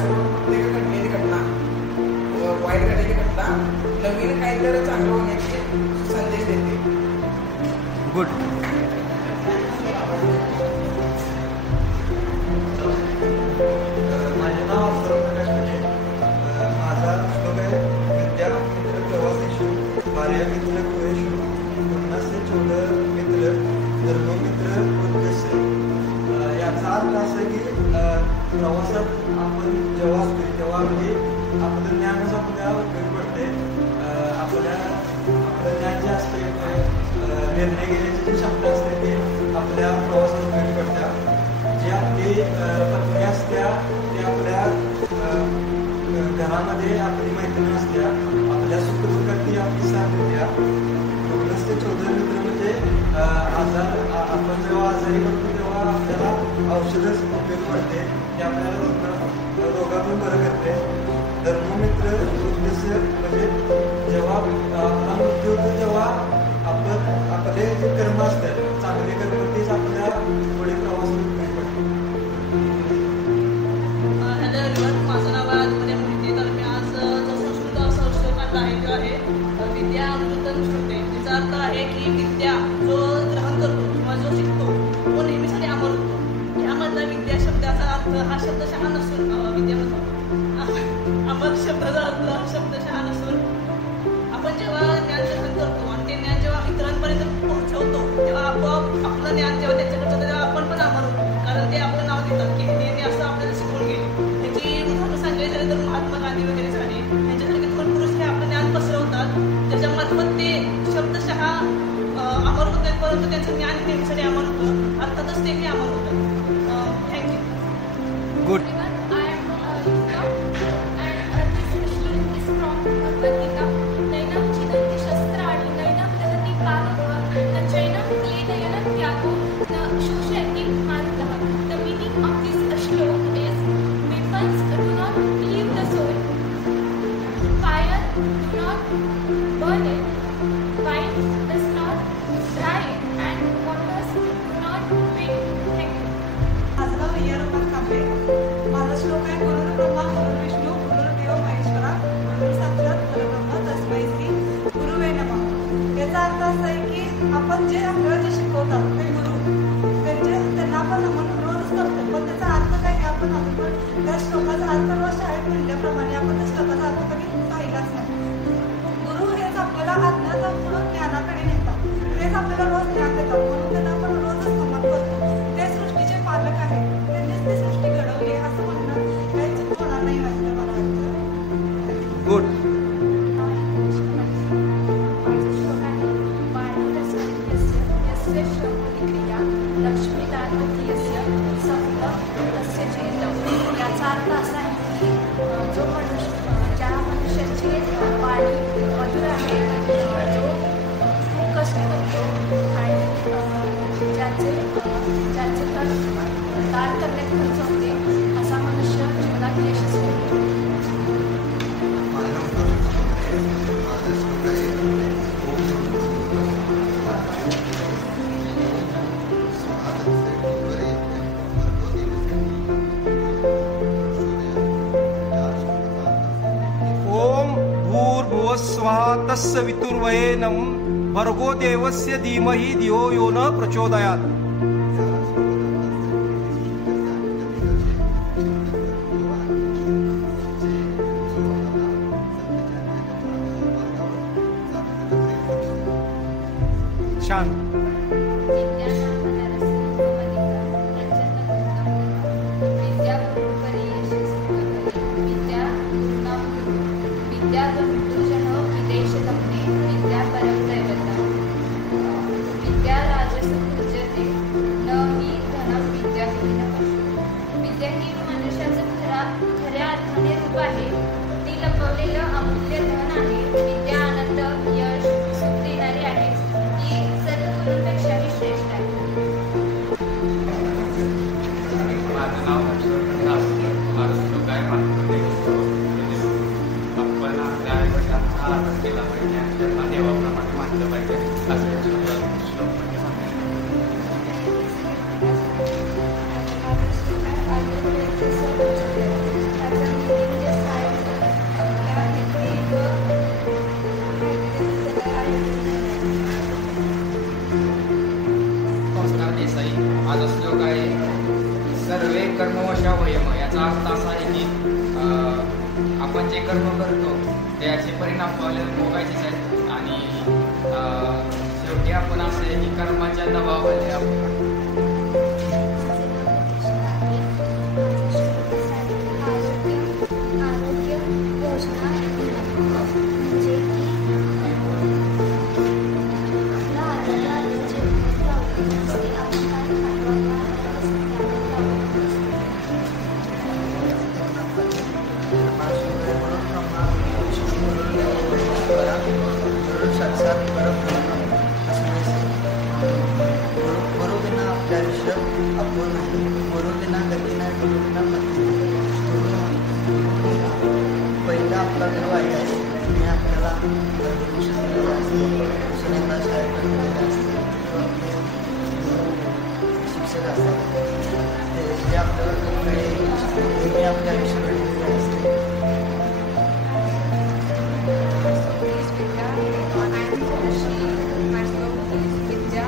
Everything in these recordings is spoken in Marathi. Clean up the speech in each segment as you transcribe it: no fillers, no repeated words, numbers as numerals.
माझ्यासोबत प्रत्येक घडलेली घटना, वाईट घडलेली घटना नवीन काहीतरी चांगलं होण्याची संदेश देते. गुड. माझे नाव अफरोज प्रकाश म्हणजे माझा श्लोक आहे विद्या मित्र प्रवासेषु कार्य मित्र कुहेषु पुन्हासे चोद मित्र धर्म मित्र उद्देश्य. याचा अर्थ असा की प्रवासात आपण जेव्हा असतो तेव्हा म्हणजे आपलं ज्ञानच आपल्याला उपयोगी पडते. आपलं ज्ञान जे असते निर्णय घेण्याची जी क्षमता असते ते आपल्या प्रवासात उपयोगी पडतात. जी आपली पत्नी असत्या ते आपल्या घरामध्ये आपली मैत्रीण असत्या आपल्या सुखदुःखात ती आपली साथ देत्या. रुग्णस्थ चौधरी मित्र म्हणजे आपण जेव्हा आजारी पडतो तेव्हा आपल्याला औषधच उपयोगी पडते ते आपल्याला रोगातून बरं करते. धर्ममित्र उद्देश्य म्हणजे जेव्हा आपला मृत्यू होतो तेव्हा आपले जे कर्म असतात चांगले कर्म तेच आपल्या पुढे प्रवासात उपयोगी पडते. हॅलो एव्हरीवन, माझं नाव आहे आदित्य मोहिते. तर मी आज जो संस्कृत श्लोक आहे तो आहे विद्या अमृतम श्रुते. तिचा अर्थ आहे की विद्या जो ग्रहण करतो किंवा जो शिकतो तो नेहमीसाठी अमर होतो. यामधला विद्या शब्दाचा अर्थ हा शब्दशः नसून विद्यामधला अमर शब्दाचा अर्थ हा शब्दशः नसून आपण जेव्हा ज्ञान ग्रहण करतो आणि ते ज्ञान जेव्हा इतरांपर्यंत पोहोचवतो तेव्हा आपोआप आपलं ज्ञान जेव्हा त्यांच्याकडे जातं तेव्हा आपण पण अमर होतो. कारण ते आपलं नाव देतात की त्यांनी असं आपल्याला शिकवून गेले. त्याची उदाहरणं सांगायची झाली तर महात्मा गांधी वगैरे झाले. त्यांच्यासारखे थोर पुरुष हे आपलं ज्ञान पसरवतात त्याच्यामार्फत ते शब्दशः अमर होत आहेत, परंतु त्यांचं ज्ञान नेहमीसाठी अमर होतं. अर्थातच तेही अमर होतं. थँक्यू. गुड. माझा श्लोक आहे गुरुर् ब्रह्मा गुरुर्विष्णू गुरुर्देव महेश्वरा गुरुर् साक्षात परब्रह्म तस्मै श्री गुरुवे नमः. याचा अर्थ असा आहे की आपण जे आपल्याला जे शिकवतात ते गुरु त्यांना आपण रोज करतो, पण त्याचा अर्थ काय हे आपण पण त्या श्लोकाचा अर्थ रोज शाळेत म्हणल्याप्रमाणे आपण त्या श्लोकाचा अर्थ कधी पाहिलाच नाही. गुरु हेच आपल्याला अज्ञानातून ज्ञानाकडे नेतात, तेच आपल्याला रोज ज्ञान देतात, म्हणून त्यांना आपण रोजच नमन करतो. ते सृष्टीचे पालक आहेत, त्यांनीच ती सृष्टी घडवली असं म्हणणं काही चूक होणार नाही वाटतं मला. गुड. याचा अर्थ असा आहे की जो मनुष्य ज्या मनुष्याची वाणी मधुर आहे, जो खूप कष्ट करतो आणि ज्याचे दान करण्यात खर्च होते असा मनुष्य जीवनात यशस्वी होतो. ओम भूर्भुवस्वः तत्सवितुर्वरेण्यं भर्गो देवस्य धीमहि धियो यो न प्रचोदयात्. छान. खऱ्या अर्थाने रूप आहे. ती लपवलेलं अमूल्य धन आहे. विद्या आनंद यश सुख देणारी आहे. ती सर्व गुरूंपेक्षाही श्रेष्ठ आहे. माझं नाव माझं श्लोक आहे आपण आपल्या आईवडिलांचा आदर केला पाहिजे आणि त्यांना देवाप्रमाणे मानलं पाहिजे असं श्लोक म्हणजे त्याचा जे कर्म करतो त्याचे परिणाम आपल्याला भोगायचेच आहेत आणि शेवटी आपण असे की कर्माच्या दबावाखाली आपण आरोग्य योजना म्हणजे की आपला आरोग्य जे असते आपण काय बरोबर आपल्या आयुष्यात आपण नाही बरोबर गती नाही बरोबर पहिला आपला घर वाईट आहे आणि आपल्याला दुसऱ्यांदा शाळेत टाकलेले असते शिक्षक असतात ते आपल्याला काही आपल्या आयुष्याकडे असते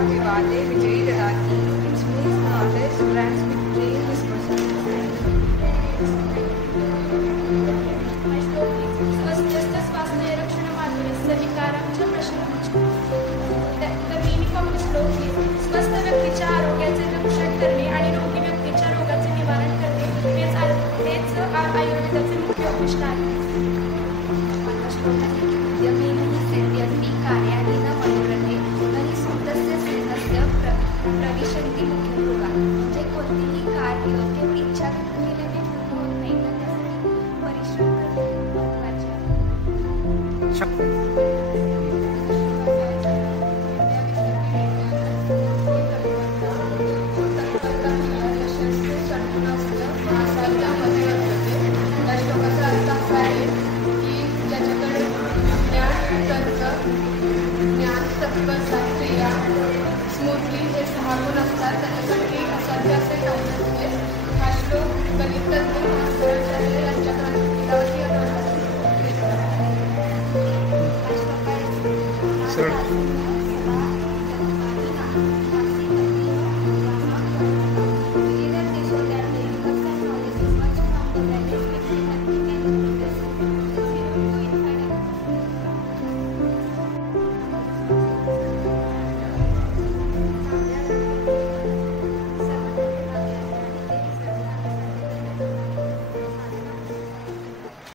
विवादे विजयी ददाति which means the artist grants victory in this person. स्वस्त्यस्त स्वास्थ्य रक्षण माधुर्य विकारांच्या प्रश्न The meaning of this श्लोक is स्वस्थ व्यक्तीच्या आरोग्याचे रक्षण करणे आणि रोगी व्यक्तीच्या रोगाचे निवारण करणे हेच आयुर्वेदाचे मुख्य उद्दिष्ट आहे. कार्याने न मनोरथे आणि सुप्तस्य सेनस्य प्रविशन्ति मुख्य रोगा म्हणजे कोणतेही कार्य केवळ इच्छा व्यक्त केल्याने पूर्ण होत नाही तर त्यासाठी परिश्रम करणे महत्त्वाचे आहे.